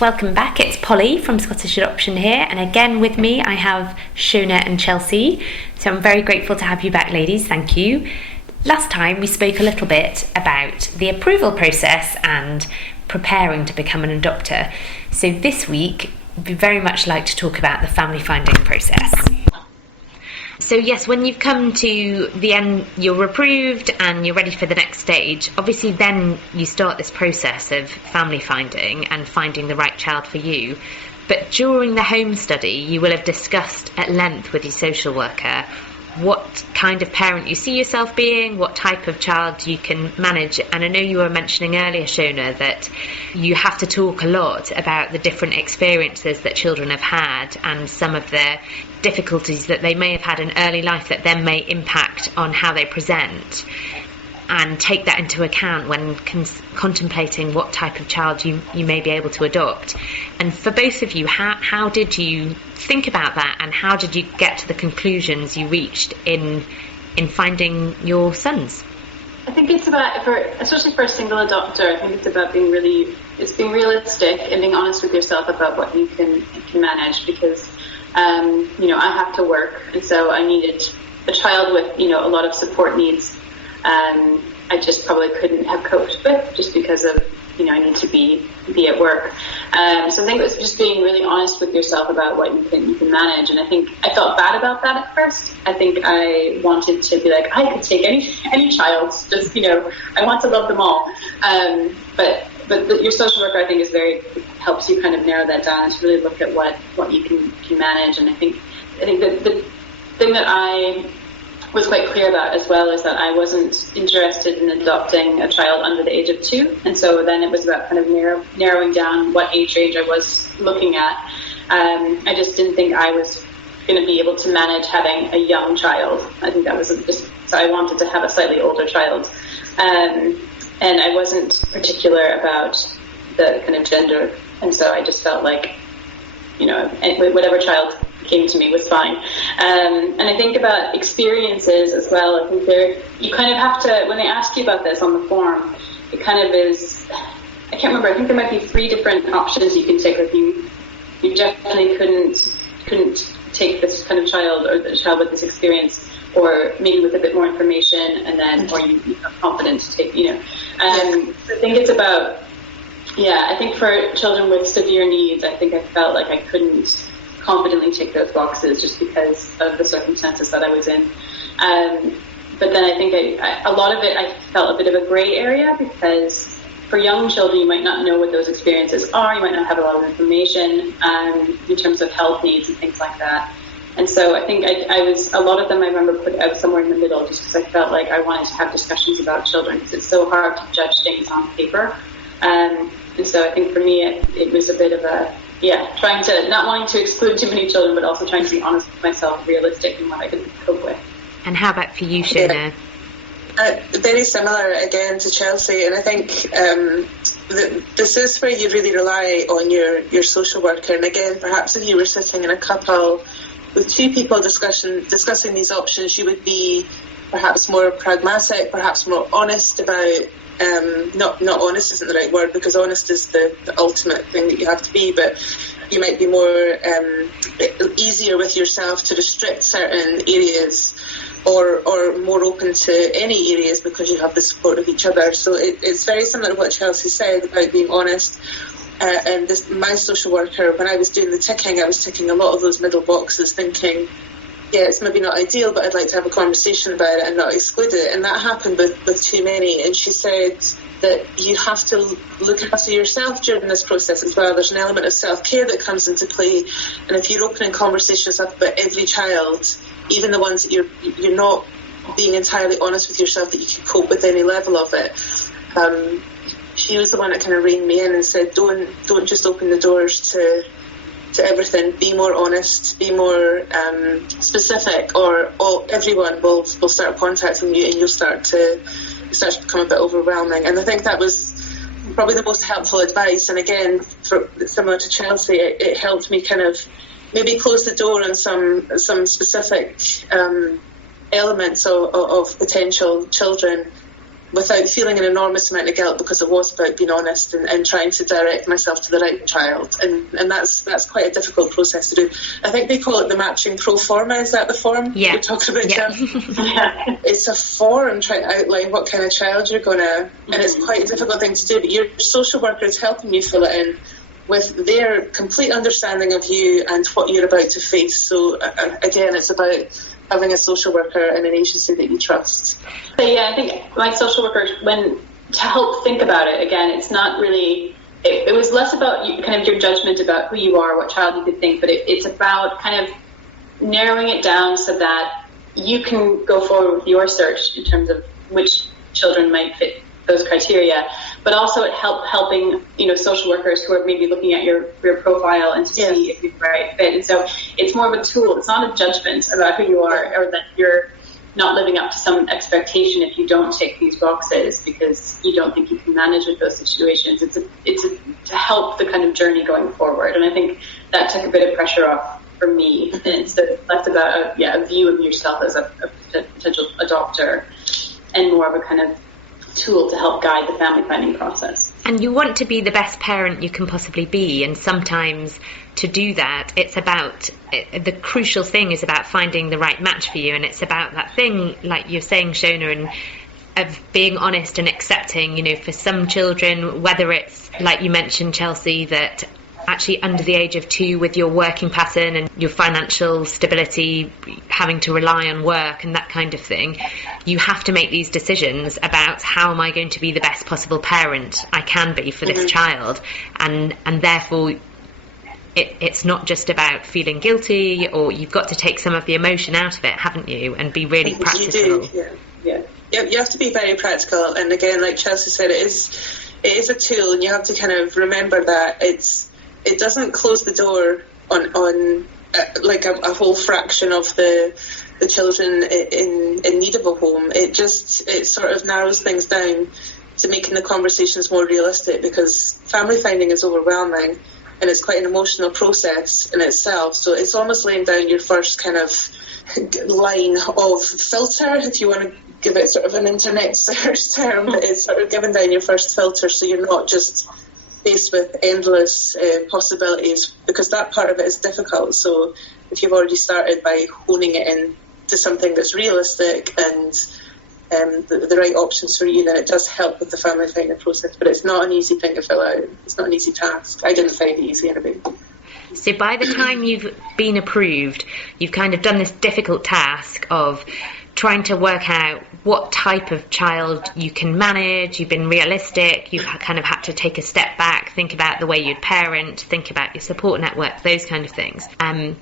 Welcome back, it's Polly from Scottish Adoption here, and again with me I have Shonagh and Chelsea, so I'm very grateful to have you back, ladies, thank you. Last time we spoke a little bit about the approval process and preparing to become an adopter, so this week we'd very much like to talk about the family finding process. So yes, when you've come to the end, you're approved and you're ready for the next stage, obviously then you start this process of family finding and finding the right child for you. But during the home study, you will have discussed at length with your social worker what kind of parent you see yourself being, what type of child you can manage. And I know you were mentioning earlier, Shonagh, that you have to talk a lot about the different experiences that children have had and some of the difficulties that they may have had in early life that then may impact on how they present, and take that into account when contemplating what type of child you may be able to adopt. And for both of you, how did you think about that, and how did you get to the conclusions you reached in finding your sons? I think it's about, especially for a single adopter, I think it's about being realistic and being honest with yourself about what you can manage, because I have to work, and so I needed a child with a lot of support needs. I just probably couldn't have coped with, just because of I need to be at work. So I think it was just being really honest with yourself about what you can manage. And I think I felt bad about that at first. I think I wanted to be like, I could take any child, just I want to love them all. But your social worker, I think, helps you kind of narrow that down, to really look at what you can manage. And I think that the thing that I was quite clear about as well is that I wasn't interested in adopting a child under the age of 2, and so then it was about kind of narrowing down what age range I was looking at. I just didn't think I was going to be able to manage having a young child. I think that was so I wanted to have a slightly older child, and I wasn't particular about the kind of gender, and so I just felt like whatever child came to me was fine. And I think about experiences as well. I think you kind of have to, when they ask you about this on the form, it kind of is, I can't remember, I think there might be 3 different options you can take. Like you definitely couldn't take this kind of child, or the child with this experience, or maybe with a bit more information, and then, or you're confident to take, So I think it's about, I think for children with severe needs, I think I felt like I couldn't confidently tick those boxes just because of the circumstances that I was in. But then I think a lot of it, I felt a bit of a grey area, because for young children, you might not know what those experiences are. You might not have a lot of information in terms of health needs and things like that. And so I think I was, a lot of them I remember put out somewhere in the middle, just because I felt like I wanted to have discussions about children, because it's so hard to judge things on paper. And so I think for me, it was a bit of a, trying to, not wanting to exclude too many children, but also trying to be honest with myself, realistic in what I could cope with. And how about for you, Shonagh? Very similar again to Chelsea, and I think this is where you really rely on your social worker. And again, perhaps if you were sitting in a couple with 2 people discussing these options, you would be perhaps more pragmatic, perhaps more honest about. Not honest isn't the right word, because honest is the ultimate thing that you have to be, but you might be more easier with yourself to restrict certain areas, or more open to any areas, because you have the support of each other. So it's very similar to what Chelsea said about being honest. And my social worker, when I was doing the ticking, I was ticking a lot of those middle boxes, thinking, it's maybe not ideal, but I'd like to have a conversation about it and not exclude it. And that happened with too many. And she said that you have to look after yourself during this process as well. There's an element of self-care that comes into play. And if you're opening conversations up about every child, even the ones that you're not being entirely honest with yourself that you can cope with any level of it, she was the one that kind of reined me in and said, don't just open the doors to everything. Be more honest, be more specific, or everyone will start contacting you, and you'll start to become a bit overwhelming. And I think that was probably the most helpful advice. And again, similar to Chelsea, it helped me kind of maybe close the door on some specific elements of potential children without feeling an enormous amount of guilt, because it was about being honest and trying to direct myself to the right child. And that's quite a difficult process to do. I think they call it the matching pro forma. Is that the form you're talking about? Yeah. Yeah. It's a form trying to outline what kind of child you're going to, and it's quite a difficult thing to do, but your social worker is helping you fill it in with their complete understanding of you and what you're about to face. So again, it's about having a social worker and an agency that you trust. But yeah, I think my social worker, to help think about it, again, it's not really, it was less about you, kind of your judgment about who you are, what child you could think, but it's about kind of narrowing it down so that you can go forward with your search in terms of which children might fit those criteria, but also it helping social workers who are maybe looking at your profile and to see if you're the right fit. And so it's more of a tool. It's not a judgment about who you are or that you're not living up to some expectation if you don't tick these boxes because you don't think you can manage with those situations. It's to help the kind of journey going forward. And I think that took a bit of pressure off for me. And it's less about a view of yourself as a potential adopter and more of a kind of tool to help guide the family finding process. And you want to be the best parent you can possibly be, and sometimes to do that it's about the crucial thing is about finding the right match for you, and it's about that thing like you're saying, Shonagh, and of being honest and accepting, for some children, whether it's like you mentioned, Chelsea, that actually under the age of 2 with your working pattern and your financial stability, having to rely on work and that kind of thing, you have to make these decisions about how am I going to be the best possible parent I can be for this child, and therefore it's not just about feeling guilty, or you've got to take some of the emotion out of it, haven't you, and be really practical. You do, yeah. You have to be very practical, and again, like Chelsea said, it is a tool, and you have to kind of remember that it doesn't close the door on like a whole fraction of the children in need of a home. It sort of narrows things down to making the conversations more realistic, because family finding is overwhelming and it's quite an emotional process in itself. So it's almost laying down your first kind of line of filter, if you want to give it sort of an internet search term, but it's sort of giving down your first filter so you're not just faced with endless possibilities, because that part of it is difficult. So if you've already started by honing it in to something that's realistic and the right options for you, then it does help with the family finding process. But it's not an easy thing to fill out. It's not an easy task. I didn't find it easy anyway. So by the time you've been approved, you've kind of done this difficult task of trying to work out what type of child you can manage. You've been realistic. You've kind of had to take a step back, think about the way you'd parent, think about your support network, those kind of things. And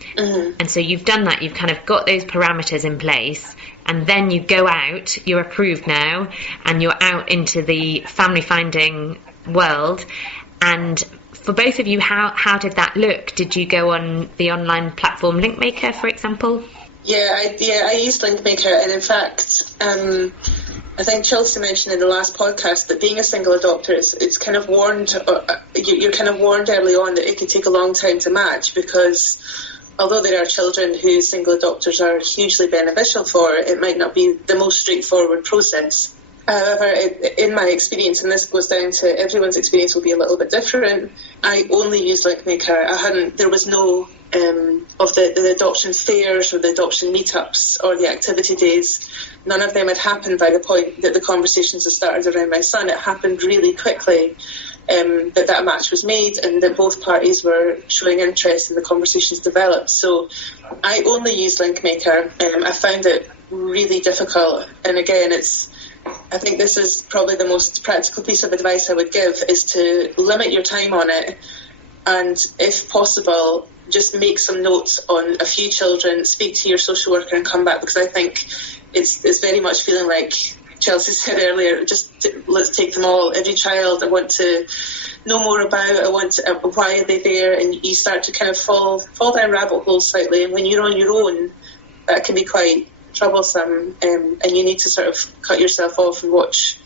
so you've done that. You've kind of got those parameters in place, and then you go out. You're approved now, and you're out into the family finding world. And for both of you, how did that look? Did you go on the online platform Linkmaker, for example? Yeah, I used Linkmaker, and in fact, I think Chelsea mentioned in the last podcast that being a single adopter, it's kind of warned. You're kind of warned early on that it could take a long time to match, because although there are children who single adopters are hugely beneficial for, it might not be the most straightforward process. However, in my experience, and this goes down to everyone's experience will be a little bit different, I only used Linkmaker. There was no of the adoption fairs or the adoption meetups or the activity days. None of them had happened by the point that the conversations had started around my son. It happened really quickly that match was made and that both parties were showing interest and the conversations developed. So I only used Linkmaker. I found it really difficult. And again, I think this is probably the most practical piece of advice I would give, is to limit your time on it, and if possible, just make some notes on a few children, speak to your social worker and come back, because I think it's very much feeling like Chelsea said earlier, just let's take them all, every child I want to know more about, why are they there, and you start to kind of fall down rabbit holes slightly, and when you're on your own, that can be quite troublesome, and you need to sort of cut yourself off and watch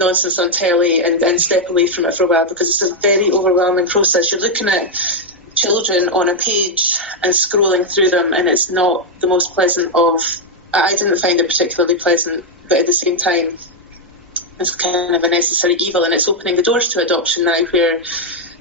nonsense on telly and step away from it for a while, because it's a very overwhelming process. You're looking at children on a page and scrolling through them, and it's not the most pleasant I didn't find it particularly pleasant, but at the same time as kind of a necessary evil, and it's opening the doors to adoption now, where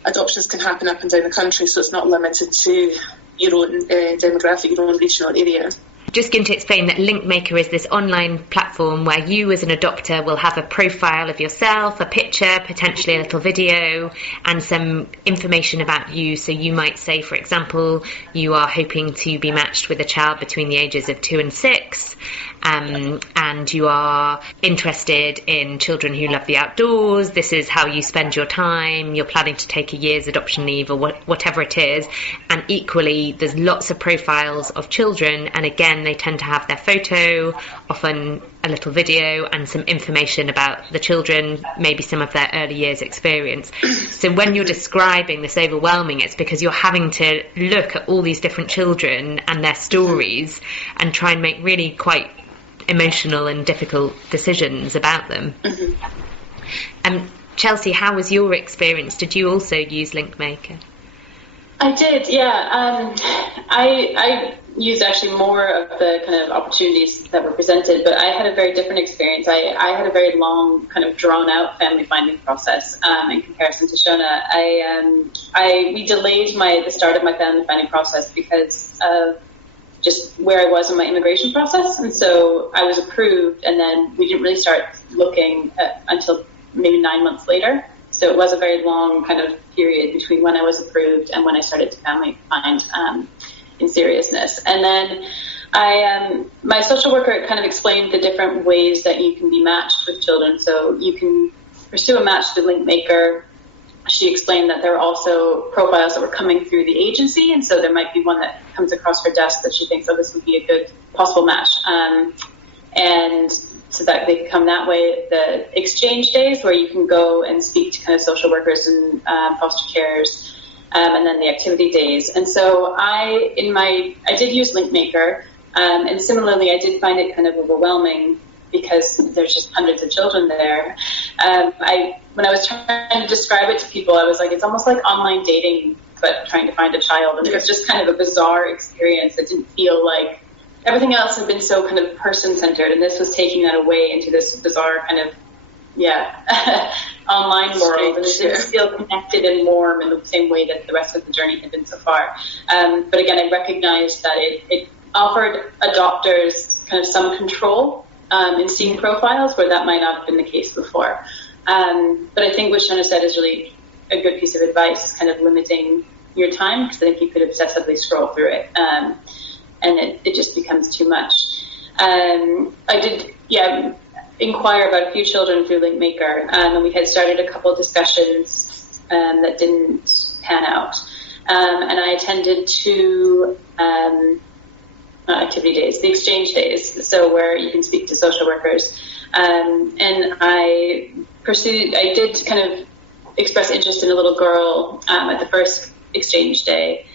adoptions can happen up and down the country, so it's not limited to your own demographic, your own regional area. Just going to explain that Linkmaker is this online platform where you as an adopter will have a profile of yourself, a picture, potentially a little video, and some information about you. So you might say, for example, you are hoping to be matched with a child between the ages of 2 and 6, and you are interested in children who love the outdoors. This is how you spend your time. You're planning to take a year's adoption leave, or whatever it is. And equally, there's lots of profiles of children, and again, they tend to have their photo, often a little video, and some information about the children, maybe some of their early years experience. So when you're describing this overwhelming, it's because you're having to look at all these different children and their stories and try and make really quite emotional and difficult decisions about them. Chelsea, how was your experience? Did you also use Linkmaker? I did, yeah. I used actually more of the kind of opportunities that were presented, but I had a very different experience. I had a very long, kind of drawn-out family finding process in comparison to Shonagh. We delayed the start of my family finding process because of just where I was in my immigration process, and so I was approved, and then we didn't really start looking until maybe 9 months later. So it was a very long kind of period between when I was approved and when I started to family find in seriousness. And then my social worker kind of explained the different ways that you can be matched with children. So you can pursue a match through Linkmaker. She explained that there are also profiles that were coming through the agency, and so there might be one that comes across her desk that she thinks, oh, this would be a good possible match. And so that they come that way. The exchange days where you can go and speak to kind of social workers and foster carers, and then the activity days. And so I did use Linkmaker, and similarly, I did find it kind of overwhelming because there's just hundreds of children there. When I was trying to describe it to people, I was like, it's almost like online dating, but trying to find a child. And it was just kind of a bizarre experience. It didn't feel like everything else had been so kind of person-centered, and this was taking that away into this bizarre kind of, online world, and it didn't feel connected and warm in the same way that the rest of the journey had been so far. But again, I recognized that it offered adopters kind of some control in seeing profiles where that might not have been the case before. But I think what Shonagh said is really a good piece of advice, kind of limiting your time, because I think you could obsessively scroll through it. And it just becomes too much. I did, inquire about a few children through Linkmaker, and we had started a couple of discussions that didn't pan out. And I attended 2 activity days, the exchange days, so where you can speak to social workers. And I did kind of express interest in a little girl at the first exchange day.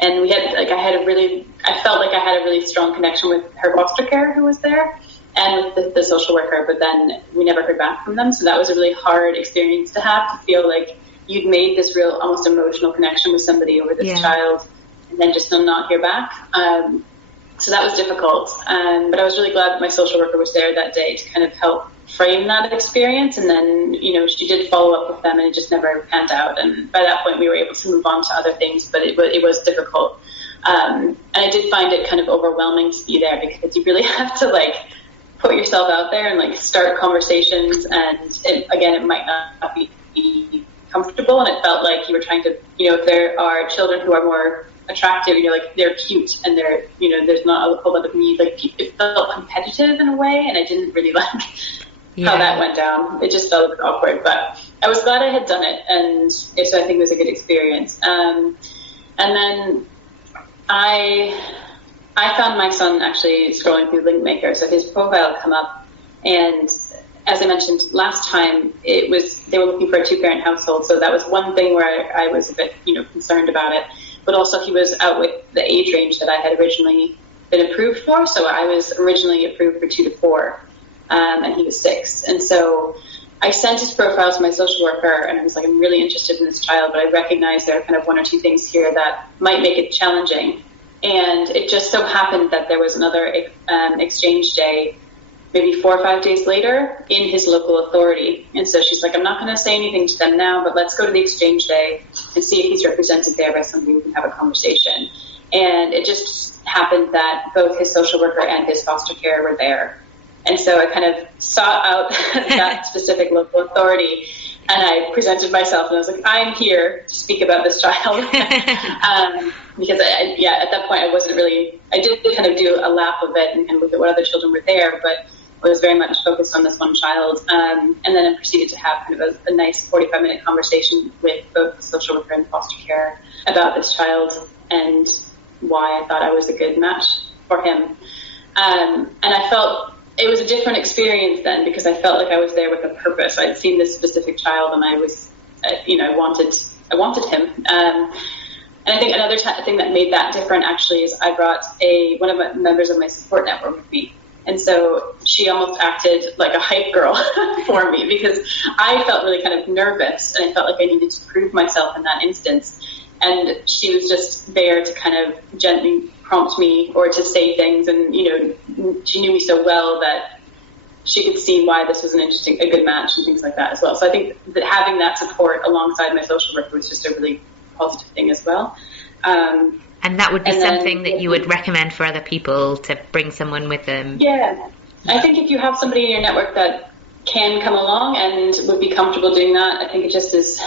And I felt like I had a really strong connection with her foster carer who was there and with the social worker, but then we never heard back from them. So that was a really hard experience to have, to feel like you'd made this real, almost emotional connection with somebody over this child, and then just not hear back. So that was difficult. But I was really glad that my social worker was there that day to kind of help frame that experience. And then, she did follow up with them, and it just never panned out. And by that point, we were able to move on to other things, but it was difficult. And I did find it kind of overwhelming to be there, because you really have to put yourself out there and start conversations. And it might not be comfortable. And it felt like you were trying to, if there are children who are more attractive, and you're like, they're cute, and they're, there's not a whole lot of need. It felt competitive in a way, and I didn't really like how that went down. It just felt a bit awkward, but I was glad I had done it, and so I think it was a good experience. And then I found my son actually scrolling through Linkmaker, so his profile had come up, and as I mentioned last time, they were looking for a 2-parent household, so that was one thing where I was a bit, concerned about it. But also he was out with the age range that I had originally been approved for. So I was originally approved for 2 to 4, and he was 6. And so I sent his profile to my social worker, and I was like, I'm really interested in this child, but I recognize there are kind of 1 or 2 things here that might make it challenging. And it just so happened that there was another exchange day maybe 4 or 5 days later in his local authority. And so she's like, I'm not going to say anything to them now, but let's go to the exchange day and see if he's represented there by somebody who can have a conversation. And it just happened that both his social worker and his foster care were there. And so I kind of sought out that specific local authority, and I presented myself, and I was like, I'm here to speak about this child. Because at that point I did kind of do a lap of it and kind of look at what other children were there, but I was very much focused on this one child. And then I proceeded to have kind of a nice 45-minute conversation with both the social worker and foster care about this child and why I thought I was a good match for him. And I felt it was a different experience then, because I felt like I was there with a purpose. I'd seen this specific child, and I was, I wanted him. And I think another thing that made that different actually is I brought one of the members of my support network with me. And so she almost acted like a hype girl for me, because I felt really kind of nervous, and I felt like I needed to prove myself in that instance. And she was just there to kind of gently prompt me or to say things. And, she knew me so well that she could see why this was a good match and things like that as well. So I think that having that support alongside my social worker was just a really positive thing as well. And that would be something that you would recommend for other people, to bring someone with them? Yeah. I think if you have somebody in your network that can come along and would be comfortable doing that, I think it just is,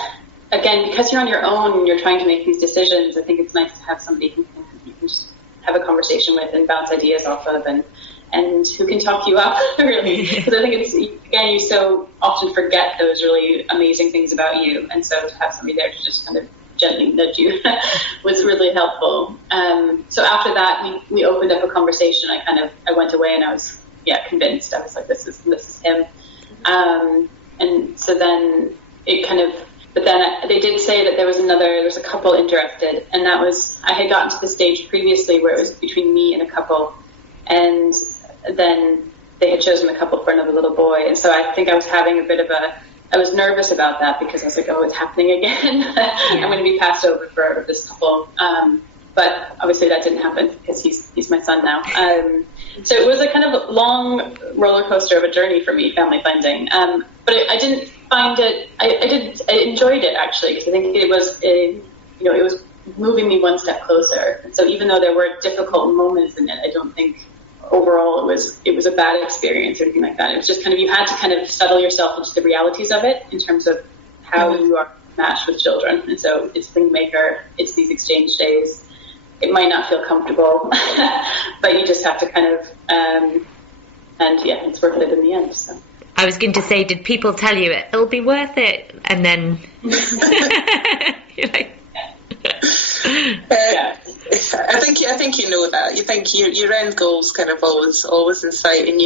again, because you're on your own and you're trying to make these decisions, I think it's nice to have somebody who you can just have a conversation with and bounce ideas off of, and who can talk you up, really. Because I think it's, again, you so often forget those really amazing things about you. And so to have somebody there to just kind of gently nudge you was really helpful. So after that, we opened up a conversation. I went away and I was convinced. I was like, this is him. And so then it kind of, but then they did say that there was a couple interested, and that was, I had gotten to the stage previously where it was between me and a couple, and then they had chosen a couple for another little boy. And so I think I was having I was nervous about that, because I was like, oh, it's happening again. I'm going to be passed over for this couple. But obviously that didn't happen, because he's my son now. So it was a kind of long roller coaster of a journey for me, family finding. But I didn't find it, I enjoyed it actually, because I think it was moving me one step closer. And so even though there were difficult moments in it, I don't think overall it was a bad experience or anything like that. It was just kind of, you had to kind of settle yourself into the realities of it in terms of how you are matched with children. And so it's Thinkmaker, it's these exchange days. It might not feel comfortable, but you just have to kind of, it's worth it in the end. So. I was going to say, did people tell you it'll be worth it? And then you're like, I think you know that. You think your end goal's kind of always in sight, and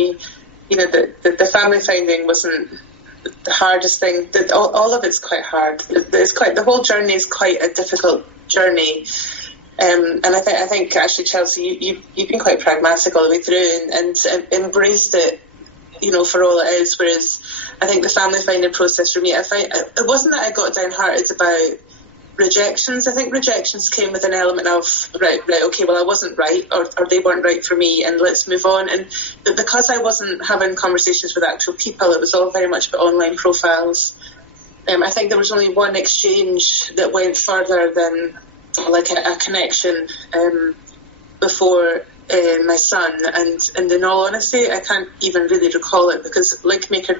the family finding wasn't the hardest thing. All of it's quite hard. The whole journey is quite a difficult journey. And I think actually, Chelsea, you've been quite pragmatic all the way through and embraced it, for all it is. Whereas I think the family finding process for me, it wasn't that I got downhearted about rejections. I think rejections came with an element of right, okay, well, I wasn't right, or they weren't right for me, and let's move on. But because I wasn't having conversations with actual people, it was all very much about online profiles. I think there was only one exchange that went further than like a connection before my son, and in all honesty, I can't even really recall it, because Thinkmaker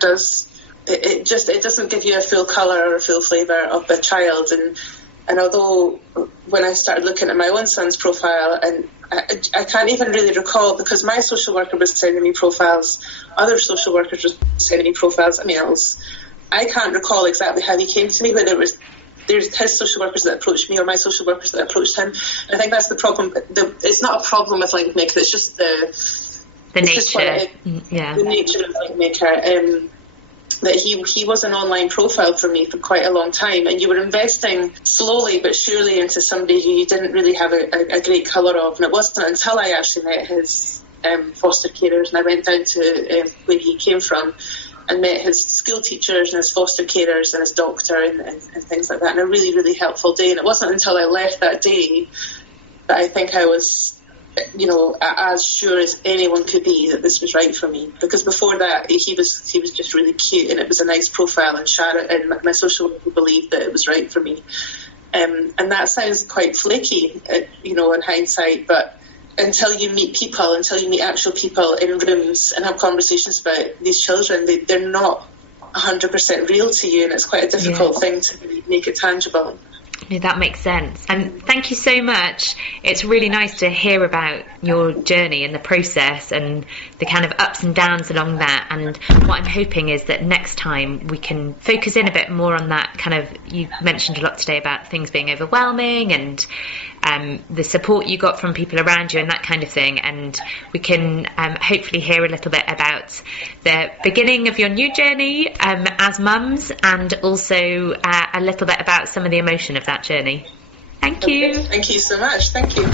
it doesn't give you a full colour or a full flavour of a child, and although when I started looking at my own son's profile, and I can't even really recall, because my social worker was sending me profiles, other social workers were sending me profiles. I can't recall exactly how he came to me, whether it was there's his social workers that approached me or my social workers that approached him. And I think that's the problem. It's not a problem with Thinkmaker, it's just the nature. The nature of Thinkmaker. That he was an online profile for me for quite a long time, and you were investing slowly but surely into somebody who you didn't really have a great colour of. And it wasn't until I actually met his foster carers, and I went down to where he came from and met his school teachers and his foster carers and his doctor and things like that, and a really, really helpful day. And it wasn't until I left that day that I think I was as sure as anyone could be that this was right for me. Because before that, he was just really cute, and it was a nice profile, and Sharon and my social worker believed that it was right for me. And that sounds quite flaky, in hindsight, but until you meet actual people in rooms and have conversations about these children, they're not 100% real to you, and it's quite a difficult thing to really make it tangible. No, that makes sense. And thank you so much. It's really nice to hear about your journey and the process and the kind of ups and downs along that. And what I'm hoping is that next time we can focus in a bit more on that kind of, you mentioned a lot today about things being overwhelming and the support you got from people around you and that kind of thing. And we can hopefully hear a little bit about the beginning of your new journey as mums, and also a little bit about some of the emotion of that journey. Thank you. Thank you so much. Thank you.